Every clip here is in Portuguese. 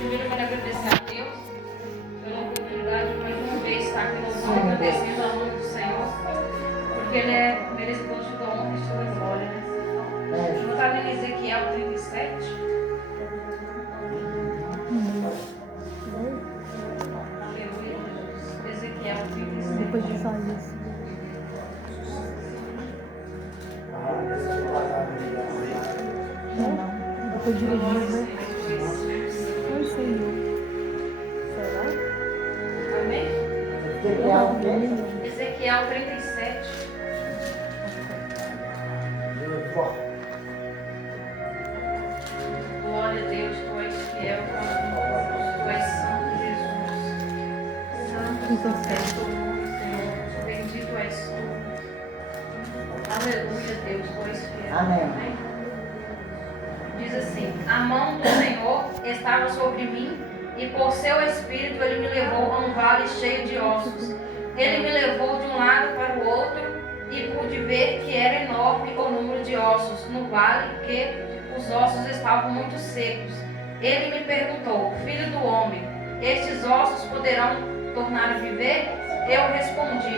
Primeiro, eu quero agradecer a Deus pela oportunidade de mais uma vez estar aqui louvando, agradecendo a nome do Senhor, porque Ele é merecedor de toda honra e de toda glória, né? Não está em Ezequiel 37. Aleluia, Jesus. Ezequiel 37. Depois de só isso. Não, depois de Elias, né? Não sei eu. Será? Amém? Ezequiel 37. Glória a Deus, tu és fiel, tu és santo, Jesus. Santo és tu, Senhor. Bendito és tu. Aleluia, Deus, tu és fiel. Amém. Diz assim: a mão do Senhor estava sobre mim, e por seu espírito ele me levou a um vale cheio de ossos. Ele me levou de um lado para o outro, e pude ver que era enorme o número de ossos no vale, que os ossos estavam muito secos. Ele me perguntou: filho do homem, estes ossos poderão tornar a viver? Eu respondi: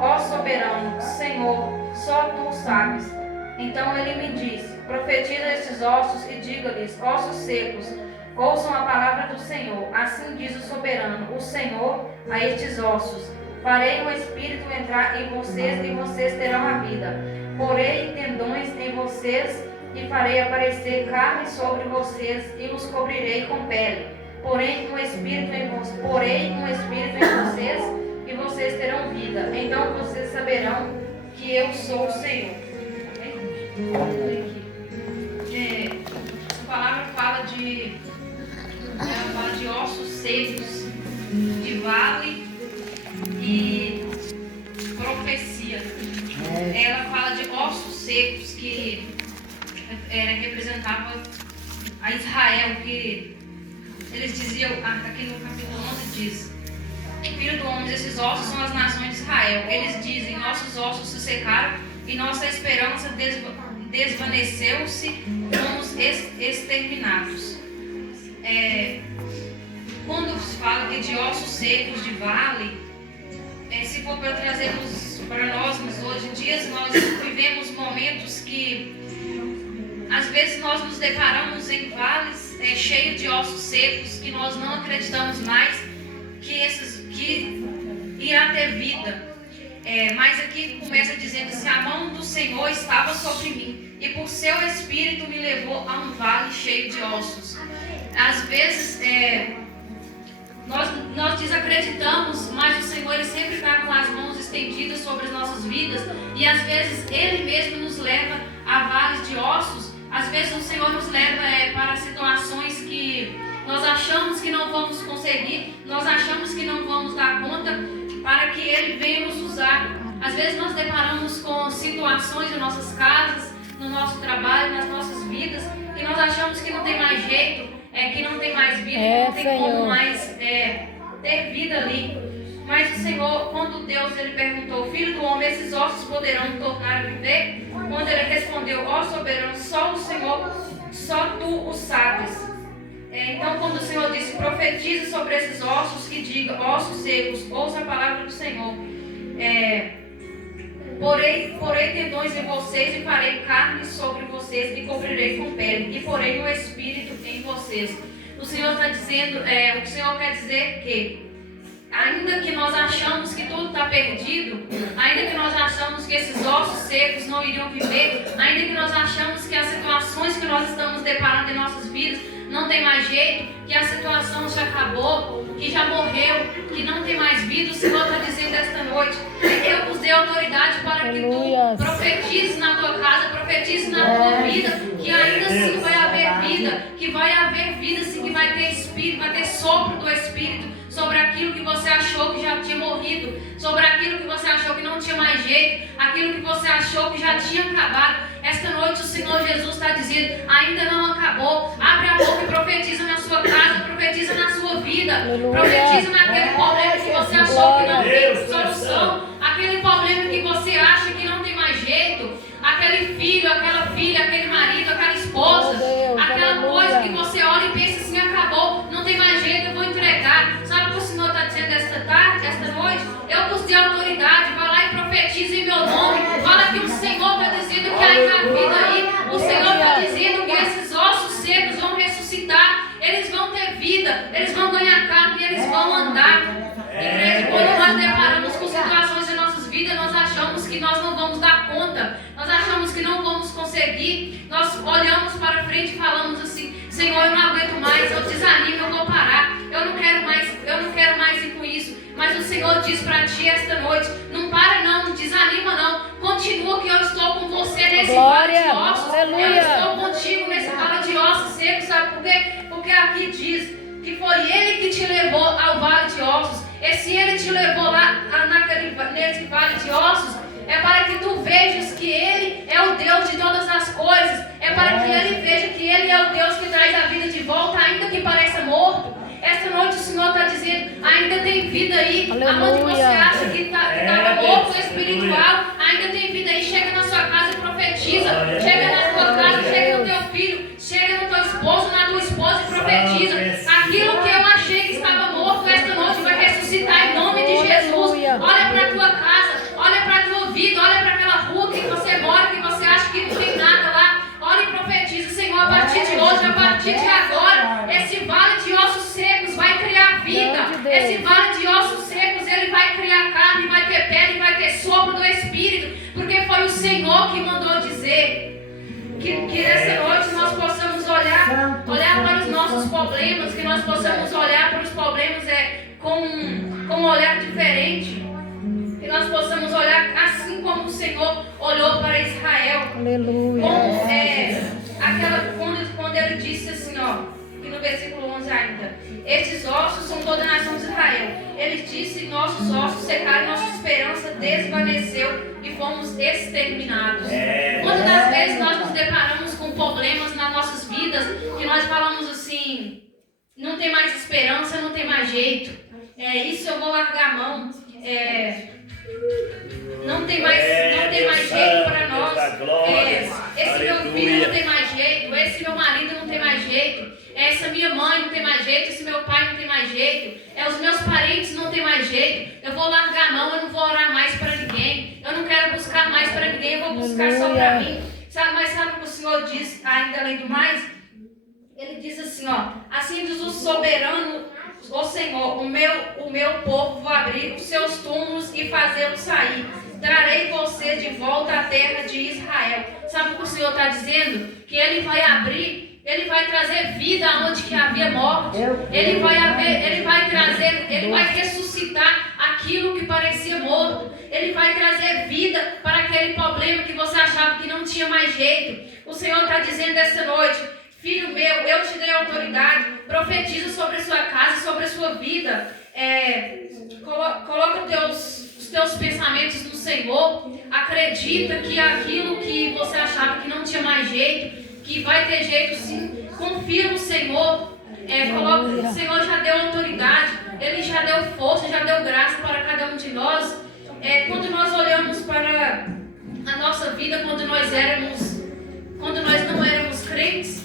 ó soberano, Senhor, só tu sabes. Então ele me disse: profetiza estes ossos e diga-lhes: ossos secos, ouçam a palavra do Senhor. Assim diz o soberano, o Senhor, a estes ossos: farei o espírito entrar em vocês e vocês terão a vida. Porei tendões em vocês e farei aparecer carne sobre vocês e os cobrirei com pele. Porei um espírito em vocês e vocês terão vida. Então vocês saberão que eu sou o Senhor. A palavra fala de ossos secos, de vale e profecia. Ela fala de ossos secos que representava a Israel, que eles diziam, aqui no capítulo 11 diz: filho do homem, esses ossos são as nações de Israel. Eles dizem: nossos ossos se secaram e nossa esperança desvaneceu-se, fomos exterminados. Quando se fala de ossos secos, de vale, se for para trazermos para nós hoje em dia, nós vivemos momentos que às vezes nós nos deparamos em vales cheios de ossos secos, que nós não acreditamos mais que irá ter vida. Mas aqui começa dizendo assim: a mão do Senhor estava sobre mim, e por seu espírito me levou a um vale cheio de ossos. Às vezes nós desacreditamos, mas o Senhor ele sempre está com as mãos estendidas sobre as nossas vidas, e às vezes Ele mesmo nos leva a vales de ossos. Às vezes o Senhor nos leva para situações que nós achamos que não vamos conseguir, nós achamos que não vamos dar conta, para que Ele venha nos usar. Às vezes nós deparamos com situações em nossas casas, no nosso trabalho, nas nossas vidas, e nós achamos que não tem mais jeito, que não tem mais vida, que não tem como mais ter vida ali. Mas o Senhor, quando Deus ele perguntou: filho do homem, esses ossos poderão tornar a viver? Quando ele respondeu: ó soberano, só o Senhor, só tu o sabes. Então quando o Senhor disse: profetize sobre esses ossos e diga: ossos secos, ouça a palavra do Senhor. Porei tendões em vocês e farei carne sobre vocês e cobrirei com pele, e porei o espírito em vocês. O Senhor está dizendo, o que o Senhor quer dizer que ainda que nós achamos que tudo está perdido, ainda que nós achamos que esses ossos secos não iriam viver, ainda que nós achamos que as situações que nós estamos deparando em nossas vidas não tem mais jeito, que a situação já acabou, que já morreu, que não tem mais vida, o Senhor está dizendo esta noite: eu vos dei autoridade para que tu profetizes na tua casa, profetizes na tua vida, que ainda assim vai haver vida, que vai haver vida sim, que vai ter espírito, vai ter sopro do Espírito sobre aquilo que você achou que já tinha morrido, sobre aquilo que você achou que não tinha mais jeito, aquilo que você achou que já tinha acabado. Esta noite o Senhor Jesus está dizendo: ainda não acabou. Abre a boca e profetiza na sua casa, profetiza na sua vida, profetiza naquele problema que você achou que não tem solução, aquele problema que você acha que não tem mais jeito, aquele filho, aquela filha, aquele marido, aquela esposa, aquela coisa que você olha e pensa assim: acabou, não tem mais vida, eles vão ganhar carne e eles vão andar. Igreja, quando nós deparamos com situações em nossas vidas, nós achamos que nós não vamos dar conta, nós achamos que não vamos conseguir, nós olhamos para frente e falamos assim: Senhor, eu não aguento mais, eu desanimo, eu vou parar, eu não quero mais ir com isso. Mas o Senhor diz para ti esta noite: não para não, não desanima não, continua que eu estou com você nesse vale de ossos. Aleluia. Eu estou contigo nesse vale de ossos secos, sabe por quê? Porque aqui diz que foi Ele que te levou ao vale de ossos. E se Ele te levou lá nesse vale de ossos, é para que tu vejas que Ele é o Deus de todas as coisas, é para que Ele veja que Ele é o Deus que traz a vida de volta, ainda que pareça morto. Esta noite o Senhor está dizendo: ainda tem vida aí. Aonde você acha que estava morto espiritual, ainda tem vida aí. Chega na sua casa e profetiza. Chega na tua casa, chega no teu filho, chega no teu esposo, na tua esposa e profetiza. Aquilo que eu achei que estava morto, esta noite vai ressuscitar em nome de Jesus. Olha para a tua casa, olha para a tua vida, olha para aquela rua que você mora, que você acha que não tem nada lá. Olha e profetiza: Senhor, a partir de hoje, a partir de agora, esse vale de ossos secos vai criar vida. Esse vale de ossos secos, ele vai criar carne, vai ter pele, vai ter sopro do Espírito. Porque foi o Senhor que mandou dizer que nessa noite nós possamos olhar para os nossos problemas, que nós possamos olhar para os problemas com um olhar diferente. Que nós possamos olhar assim como o Senhor olhou para Israel. Aleluia. Quando ele disse assim, ó, aqui no versículo 11 ainda: estes ossos são toda a nação de Israel. Ele disse: nossos ossos secaram, nossa esperança desvaneceu e fomos exterminados. Muitas das vezes nós nos deparamos com problemas nas nossas vidas que nós falamos assim: não tem mais esperança, não tem mais jeito. Isso eu vou largar a mão. Não tem mais jeito para nós. Esse meu filho não tem mais jeito. Esse meu marido não tem mais jeito. Essa minha mãe não tem mais jeito. Esse meu pai não tem mais jeito. Os meus parentes não tem mais jeito. Eu vou largar a mão. Eu não vou orar mais para ninguém. Eu não quero buscar mais para ninguém. Eu vou buscar só para mim. Mas sabe o que o Senhor diz ainda além do mais? Ele diz assim, ó: assim diz o soberano, o Senhor: o meu povo vou abrir os seus túmulos e fazê-los sair. Trarei você de volta à terra de Israel. Sabe o que o Senhor está dizendo? Que Ele vai abrir, Ele vai trazer vida onde que havia morte. Ele vai ressuscitar aquilo que parecia morto. Ele vai trazer vida para aquele problema que você achava que não tinha mais jeito. O Senhor está dizendo esta noite: filho meu, eu te dei autoridade. Profetiza sobre a sua casa, sobre a sua vida. Coloca os teus pensamentos no Senhor. Acredita que aquilo que você achava que não tinha mais jeito, que vai ter jeito sim. Confia no Senhor. O Senhor já deu autoridade. Ele já deu força, já deu graça para cada um de nós. Quando nós olhamos para a nossa vida, quando nós não éramos crentes,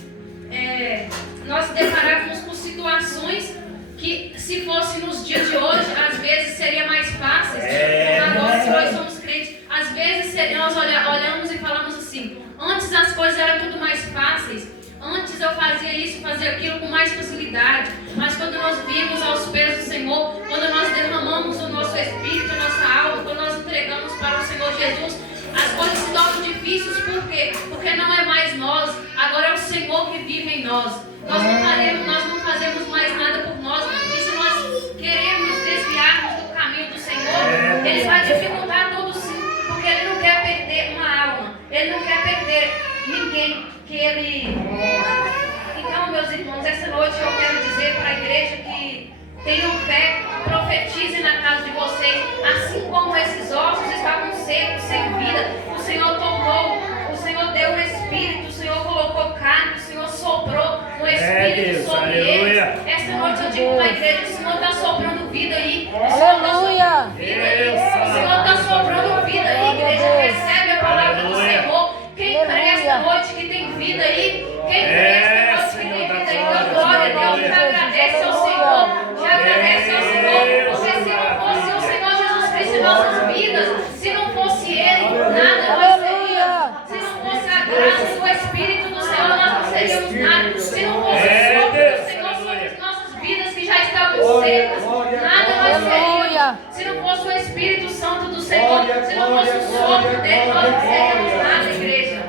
nós deparávamos com situações que, se fosse nos dias de hoje, às vezes seria mais fácil. Agora, se nós somos crentes, às vezes nós olhamos e falamos assim: antes as coisas eram tudo mais fáceis, antes eu fazia isso, fazia aquilo com mais facilidade. Mas quando nós viemos aos pés do Senhor, quando nós derramamos o nosso espírito, a nossa alma, quando nós entregamos para o Senhor Jesus, as coisas se tornam difíceis. Por quê? Porque não é mais nós, agora é o Senhor que vive em nós. Nós não fazemos mais nada por nós. E se nós queremos desviarmos do caminho do Senhor, Ele vai dificultar tudo sim, porque Ele não quer perder uma alma, Ele não quer perder ninguém que Ele... Então, meus irmãos, essa noite eu quero dizer para a igreja que tenham fé, profetizem na casa de vocês. Assim como esses ossos estavam secos, sem vida, o Senhor tomou, o Senhor deu o Espírito, o Senhor colocou carne, o Senhor soprou o Espírito sobre eles. Esta noite eu digo para a igreja: o Senhor está soprando vida aí. Aleluia. O Senhor está soprando vida aí, igreja. Recebe a palavra do Senhor. Quem crê esta noite que tem vida aí? Quem crê esta noite que tem vida aí? Então, glória a Deus, já agradece ao Senhor. Já agradece ao Senhor. Porque se não fosse o Senhor Jesus Cristo em nossas vidas, se não fosse Ele, nada nós seríamos. Se não fosse a graça do Espírito do Senhor, nós não seríamos nada. Se não fosse o sopro do Senhor sobre as nossas Se não fosse o sopro dele, nós não seríamos nada, igreja.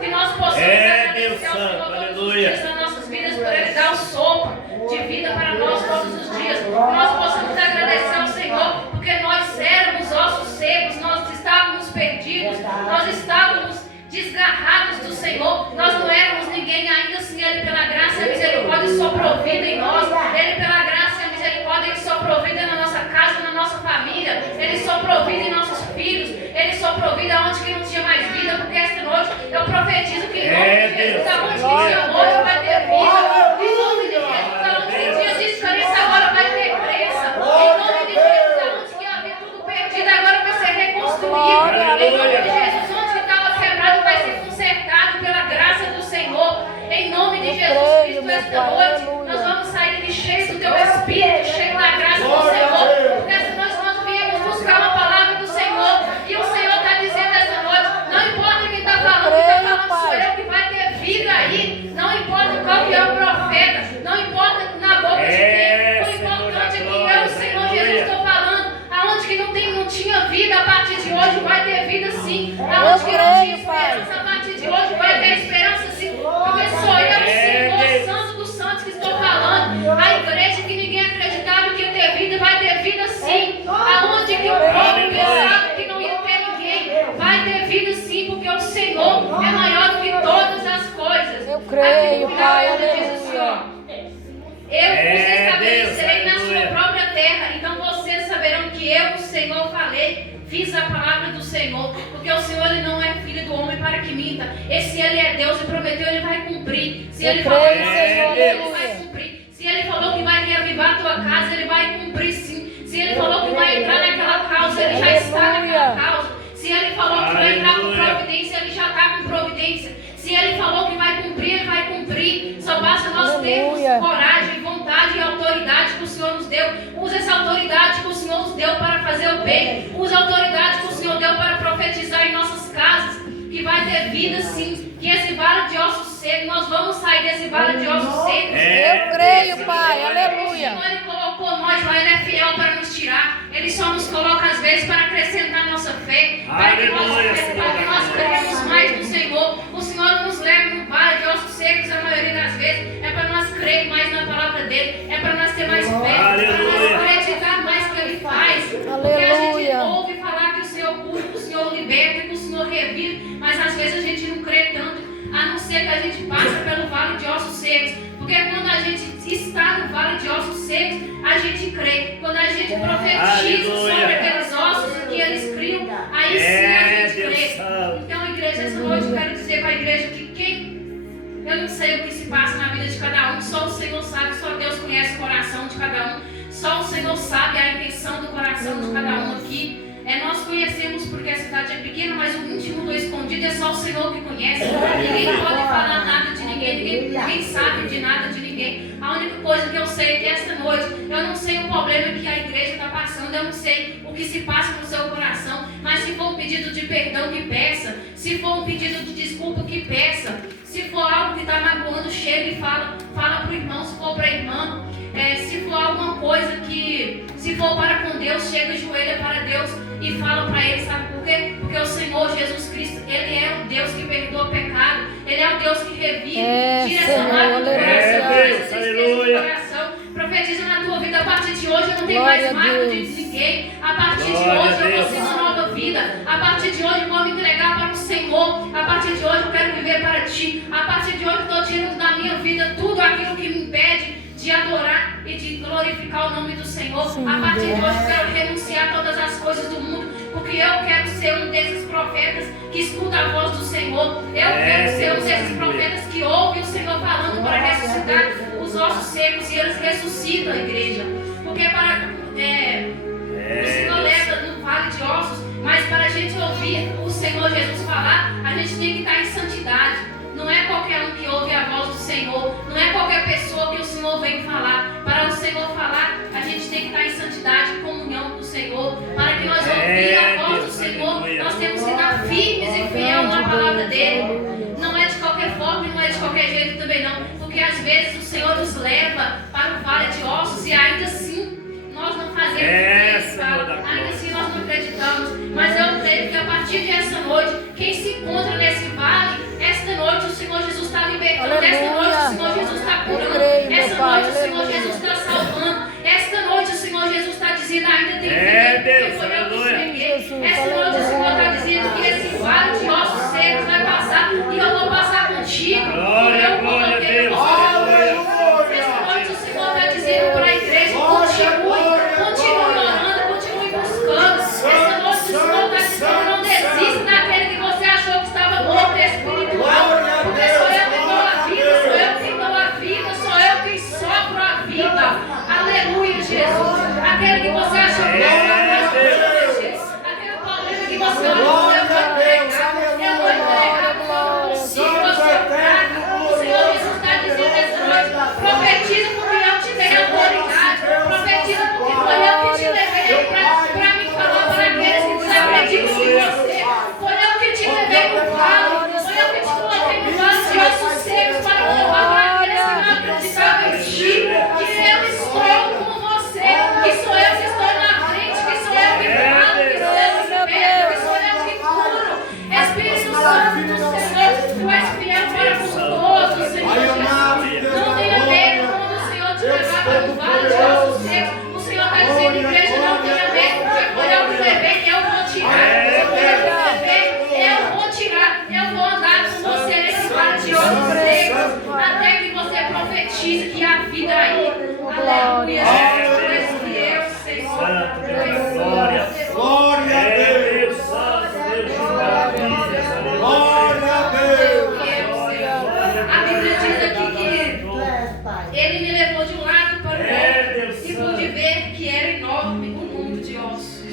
Que nós possamos agradecer ao Senhor todos os dias nas nossas vidas por Ele dar o sopro de vida para nós todos os dias. Que nós possamos agradecer ao Senhor porque nós éramos ossos secos, nós estávamos perdidos, nós estávamos desgarrados do Senhor, nós não éramos ninguém, ainda assim Ele pela graça e a misericórdia soprou vida em nós, Ele pela graça e a misericórdia Ele soprou vida na nossa casa, na nossa família, Ele soprou vida em nossos filhos, Ele soprou vida onde que não tinha mais vida, porque esta noite eu profetizo que em nome de Jesus, aonde que tinha morte vai ter vida, em nome de Jesus, aonde que tinha descrença agora vai ter crença, em nome de Jesus, aonde que havia tudo perdido agora vai ser reconstruído, em nome de Jesus, onde que estava quebrado vai ser consertado pela graça do Senhor, em nome de Jesus Cristo, esta noite nós vamos sair de cheios do Teu Espírito, cheios da graça do Senhor, porque essa noite nós viemos buscar uma palavra do Senhor, e o Senhor está dizendo esta noite, não importa quem está falando sou eu que vai ter vida aí, não importa qual que é o profeta, não importa na boca de quem, o importante é que eu, o Senhor Jesus, estou falando, aonde que não tinha vida, a partir de hoje vai ter vida sim, aonde que não tinha esperança, a partir de hoje vai ter esperança sim, porque sou eu, o Senhor Santo dos Santos que estou falando, a igreja que ninguém acreditava que ia ter vida, vai ter vida sim, aonde que o povo pensava que não ia ter ninguém, vai ter vida sim, porque o Senhor é maior do que todas as coisas. Eu creio, Pai, aleluia. Eu os estabelecerei na sua própria terra, então vocês saberão que eu, o Senhor, falei, fiz a palavra do Senhor, porque o Senhor ele não é filho do homem para que minta. E se Ele é Deus e prometeu, Ele vai cumprir. Se Ele falou que Ele vai cumprir. Se Ele falou que vai reavivar a tua casa, Ele vai cumprir sim. Se Ele falou que vai entrar naquela causa, Ele já está naquela causa. Se Ele falou que vai entrar com providência, Ele já está com providência. Se Ele falou que vai cumprir, Ele vai cumprir. Só basta nós termos coragem, vontade e autoridade que o Senhor nos deu. Use essa autoridade que o Senhor nos deu para fazer o bem. Use a autoridade que o Senhor deu para profetizar em nossas casas. Que vai ter vida sim. Que esse vale de ossos secos, nós vamos sair desse vale de ossos secos. Eu creio, Pai, aleluia. O Senhor Ele colocou nós lá, Ele é fiel para nos tirar. Ele só nos coloca às vezes para acrescentar nossa fé. Para que nós cremos mais no Senhor. O Senhor nos leva no vale de ossos secos a maioria das vezes. É para nós crer mais na palavra dele. É para nós ter mais fé. Para nós acreditar mais no que Ele faz. Porque a gente ouve falar que o Senhor cura, que o Senhor liberta, que o Senhor revive. Mas às vezes a gente não crê tanto. A não ser que a gente passe pelo vale de ossos secos. Porque quando a gente está no vale de ossos secos, a gente crê. Quando a gente profetiza sobre aqueles ossos que eles criam, aí sim a gente crê. Então, igreja, essa noite eu quero dizer para a igreja que eu não sei o que se passa na vida de cada um, só o Senhor sabe, só Deus conhece o coração de cada um, só o Senhor sabe a intenção do coração de cada um aqui. Nós conhecemos porque a cidade é pequena, mas o íntimo do escondido é só o Senhor que conhece. Ninguém pode falar nada de ninguém, ninguém sabe de nada de ninguém. A única coisa que eu sei é que esta noite, eu não sei o problema que a igreja está passando, eu não sei o que se passa no seu coração, mas se for um pedido de perdão, que peça. Se for um pedido de desculpa, que peça. Se for algo que está magoando, chega e fala para o irmão, se for para a irmã. Se for alguma coisa que, se for para com Deus, chega e joelha para Deus e fala para Ele, sabe por quê? Porque o Senhor Jesus Cristo, Ele é o Deus que perdoa o pecado, Ele é o Deus que revive, direcionar o coração, profetiza na tua vida, a partir de hoje eu não tenho mais marca de ninguém, a partir de hoje eu vou ser uma nova vida, a partir de hoje eu vou me entregar para o Senhor, a partir de hoje eu quero viver para Ti, a partir de hoje eu estou tirando da minha vida tudo aquilo que me impede de adorar e de glorificar o nome do Senhor. Sim, a partir de hoje eu quero renunciar a todas as coisas do mundo, porque eu quero ser um desses profetas que escuta a voz do Senhor. Eu quero ser um desses profetas que ouve o Senhor falando para ressuscitar os ossos secos, e eles ressuscitam a igreja. Porque o Senhor leva no vale de ossos, mas para a gente ouvir o Senhor Jesus falar, a gente tem que estar em santidade. Não é qualquer um que ouve a voz do Senhor, não é qualquer pessoa que o Senhor vem falar. Para o Senhor falar, a gente tem que estar em santidade e comunhão com o Senhor. Para que nós ouvir a voz do Senhor, nós temos que estar firmes e fiel na palavra dele. Não é de qualquer forma e não é de qualquer jeito também não. Porque às vezes o Senhor nos leva para o vale de ossos e ainda assim nós não fazemos o que ele fala. Ainda assim nós não acreditamos. Mas eu Senhor Jesus está salvando. Esta noite o Senhor Jesus está dizendo ainda tem vida, porque foi eu que preguei. Esta noite o Senhor está dizendo que esse vale de ossos secos vai passar e eu vou passar contigo. Glória, glória a Deus. Esta noite o Senhor está dizendo para a igreja, continue orando, continue buscando. Esta noite o Senhor está dizendo, não desista daquele que você achou que estava morto espiritual, porque sou eu que dou a vida, sou eu que dou a vida, sou eu que sopro a vida. Aleluia, Jesus. Aquele que você achou que estava morto, aquele problema que você olhou, eu vou entregar consigo a sua praga. O Senhor Jesus está dizendo esta noite, profetiza porque eu te dei autoridade, profetiza porque foi eu que te levei para me falar para aqueles que desacreditam em você, foi eu que te levei no vale, foi eu que te coloquei no vale de ossos secos para provar para aqueles que não acreditavam em ti, que eu estou com você, que sou eu que estou na frente, que sou eu que falo, que sou eu que liberto, que sou eu que curo. Espírito Santo do Senhor, tu és fiel para com todos, Senhor Jesus. Não tenha medo quando o Senhor te levar para o vale de ossos secos. O Senhor está dizendo, igreja, não tenha medo, porque foi eu que levei, eu vou tirar. Foi eu que levei, eu vou tirar. Eu vou andar com você nesse vale de ossos secos, até que você profetize que há vida aí. Aleluia, Jesus, tu és fiel, Senhor. Santo, Tu és Deus, glória. fiel, Glória a Deus, Santo, Deus de maravilhas. Glória a Deus. A Bíblia diz aqui que ele me levou de um lado para o outro e pude ver que era enorme o número de ossos.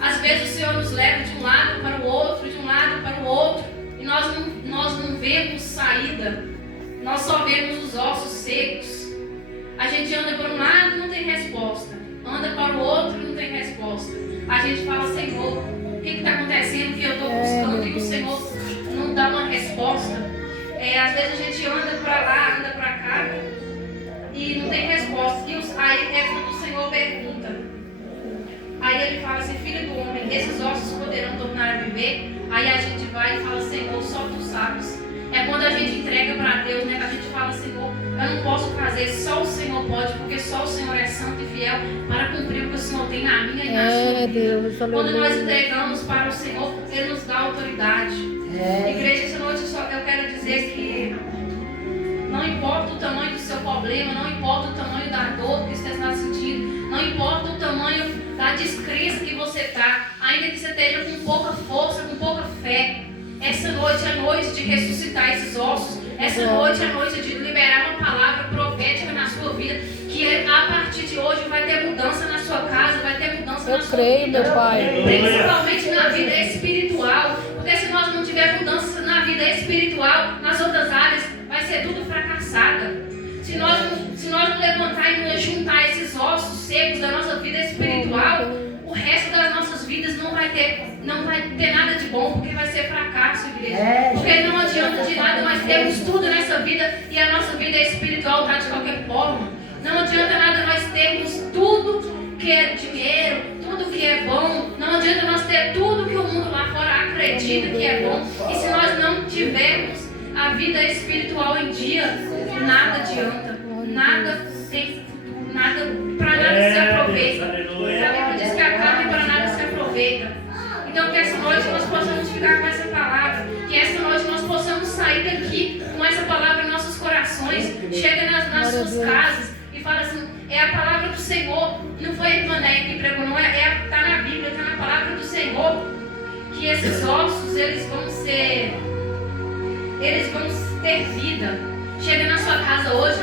Às vezes o Senhor nos leva de um lado para o outro, de um lado para o outro, e nós não vemos saída, nós só vemos os ossos secos. A gente anda para um lado e não tem resposta, anda para o outro e não tem resposta. A gente fala, Senhor, o que está acontecendo que eu estou buscando e o Senhor não dá uma resposta. Às vezes a gente anda para lá, anda para cá e não tem resposta. Aí é quando o Senhor pergunta. Aí ele fala assim, filho do homem, esses ossos poderão tornar a viver? Aí a gente vai e fala, Senhor, só tu sabes. É quando a gente entrega para Deus, né? Que a gente fala, Senhor, eu não posso fazer, só o Senhor pode, porque só o Senhor é santo e fiel para cumprir o que o Senhor tem na minha e na sua vida. Deus, Quando nós entregamos para o Senhor, Ele nos dá autoridade. Igreja, essa noite eu quero dizer que não importa o tamanho do seu problema, não importa o tamanho da dor que você está sentindo, não importa o tamanho da descrença que você está, ainda que você esteja com pouca força, com pouca fé, essa noite é a noite de ressuscitar esses ossos. Essa noite é a noite de liberar uma palavra profética na sua vida, que a partir de hoje vai ter mudança na sua casa, vai ter mudança na sua vida. Meu Pai. Principalmente na vida espiritual. Porque se nós não tivermos mudança na vida espiritual, nas outras áreas, vai ser tudo fracassada. Se nós não levantar e não juntar esses ossos secos da nossa vida espiritual, o resto das nossas vidas não vai ter nada de bom, porque vai ser fracasso, igreja. Porque não adianta de nada nós termos tudo nessa vida e a nossa vida espiritual está de qualquer forma. Não adianta nada nós termos tudo que é dinheiro, tudo que é bom. Não adianta nós ter tudo que o mundo lá fora acredita que é bom. E se nós não tivermos a vida espiritual em dia, nada adianta. Nada tem futuro, nada, para nada se aproveita. A Bíblia diz que a carne para nada se aproveita. Então que essa noite nós possamos ficar com essa palavra. Que essa noite nós possamos sair daqui com essa palavra em nossos corações. Chega nas suas casas e fala assim, é a palavra do Senhor. Não foi a irmã Néia que pregou, não está na Bíblia, está na palavra do Senhor. Que esses ossos, eles vão ter vida. Chega na sua casa hoje,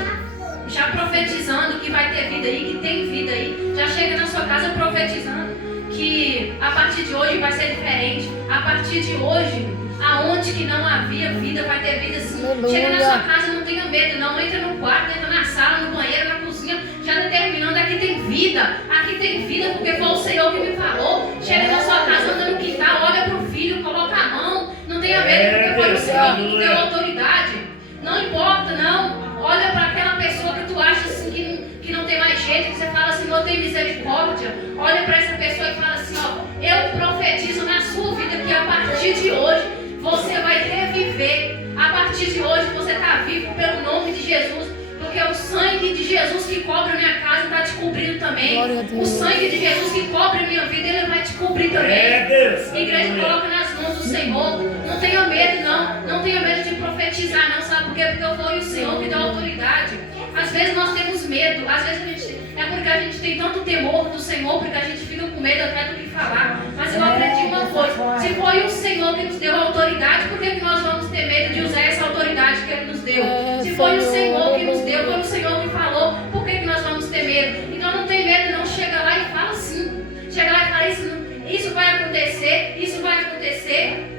já profetizando que vai ter vida aí, que tem vida aí. Já chega na sua casa profetizando que a partir de hoje vai ser diferente. A partir de hoje, aonde que não havia vida, vai ter vida sim. Chega na sua casa, não tenha medo, não. Entra no quarto, entra na sala, no banheiro, na cozinha, já determinando, aqui tem vida. Aqui tem vida porque foi o Senhor que me falou. Chega na sua casa, anda no quintal, olha para o filho, coloca a mão. Não tenha medo porque foi o Senhor que te deu autoridade. Não importa, não. Olha para aquela pessoa que tu acha assim que não tem mais jeito, que você fala, Senhor, tem misericórdia. Olha para essa pessoa e fala assim, ó, eu profetizo na sua vida que a partir de hoje você vai reviver. A partir de hoje você está vivo pelo nome de Jesus. Porque Porque o sangue de Jesus que cobre a minha casa está te cobrindo também. Glória a Deus. O sangue de Jesus que cobre a minha vida, Ele vai te cobrir também. É, Deus. Igreja, coloca nas mãos do Senhor. Não tenha medo, não. Não tenha medo de profetizar, não. Sabe por quê? Porque foi o Senhor que deu autoridade. Às vezes nós temos medo. Às vezes a gente... É porque a gente tem tanto temor do Senhor, porque a gente fica com medo até do que falar. Mas eu aprendi uma coisa. Se foi o Senhor que nos deu a autoridade, por que nós vamos ter medo de usar essa autoridade que Ele nos deu? Se foi o Senhor que nos deu, foi o Senhor que falou, por que nós vamos ter medo? Então não tem medo, não. Chega lá e fala sim. Chega lá e fala, isso vai acontecer, isso vai acontecer.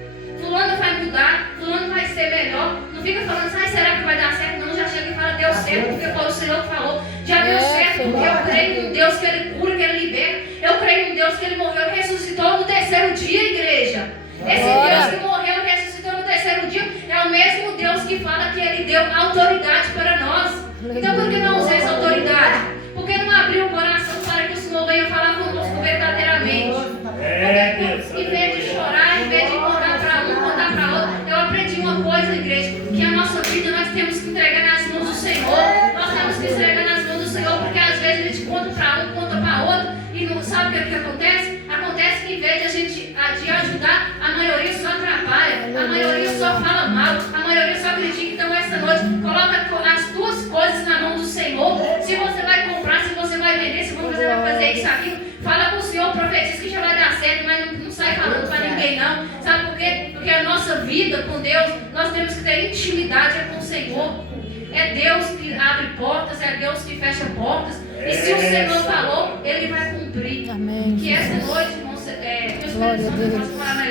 Fulano vai mudar, fulano vai ser melhor. Não fica falando, será que vai dar certo? Não, já chega e fala, deu certo, porque foi o Senhor que falou. Já deu certo, porque eu creio num Deus que Ele cura, que Ele liberta. Eu creio num Deus que Ele morreu e ressuscitou no terceiro dia, igreja. Esse Deus que morreu e ressuscitou no terceiro dia é o mesmo Deus que fala que Ele deu autoridade para nós. Então por que não usar essa autoridade? Por que não abrir o coração para que o Senhor venha falar conosco verdadeiramente? Porque em vez de chorar, em vez de contar para um, contar para outro, eu aprendi uma coisa, igreja, que a nossa vida nós temos que entregar nas mãos do Senhor. Nós temos que entregar nas mãos do Senhor, porque às vezes a gente conta para um, conta para outro, e não sabe o que acontece? Acontece que em vez de a gente de ajudar, a maioria só atrapalha, a maioria só fala mal, a maioria só critica. Então essa noite, coloca as duas coisas na mão do Senhor. Se você vai comprar, se você vai vender, se você vai fazer isso, aquilo, fala com o Senhor, profetiza que já vai dar certo, mas não sai falando para ninguém não. Sabe por quê? Porque a nossa vida com Deus, nós temos que ter intimidade com o Senhor. É Deus que abre portas, é Deus que fecha portas. E se o Senhor falou, Ele vai cumprir. Amém. Que essa noite, irmãos, que os Glória a Espíritos Santo Deus. possam falar na